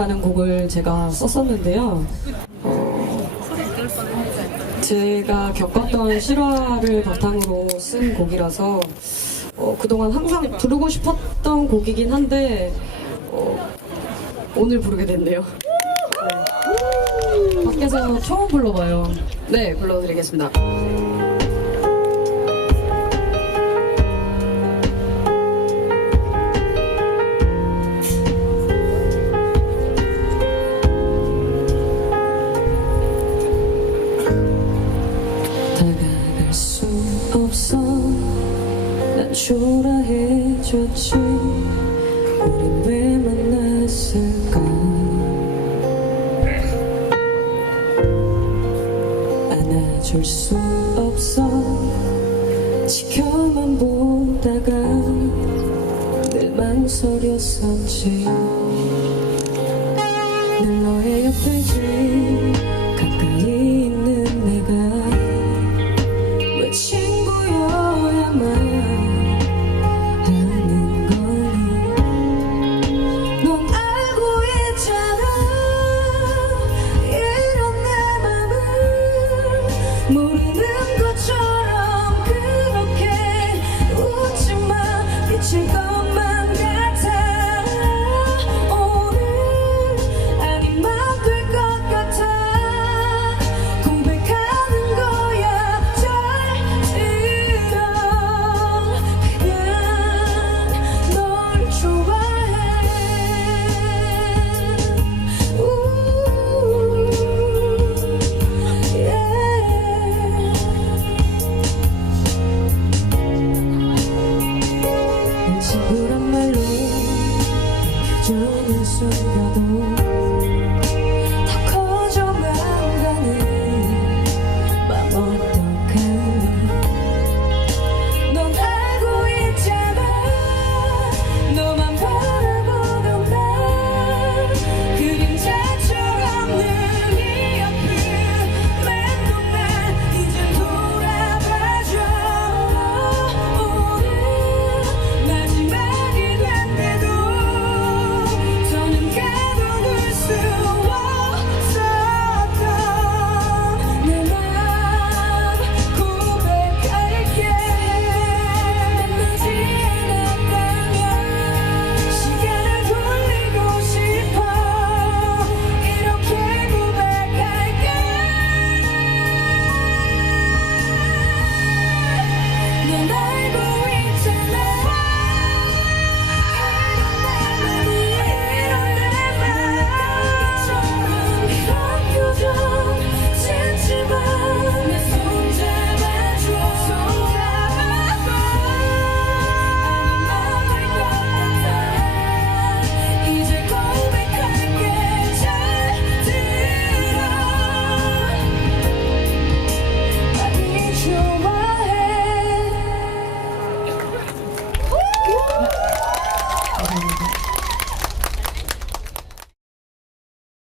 실화라는 곡을 제가 썼었는데요. 제가 겪었던 실화를 바탕으로 쓴 곡이라서 어, 그동안 항상 부르고 싶었던 곡이긴 한데 어, 오늘 부르게 됐네요. 네. 밖에서 처음 불러봐요. 네, 불러드리겠습니다. 초라해졌지. 우린 왜 만났을까? 안아줄 수 없어. 지켜만 보다가 늘 망설였었지 정말로 정을 속여도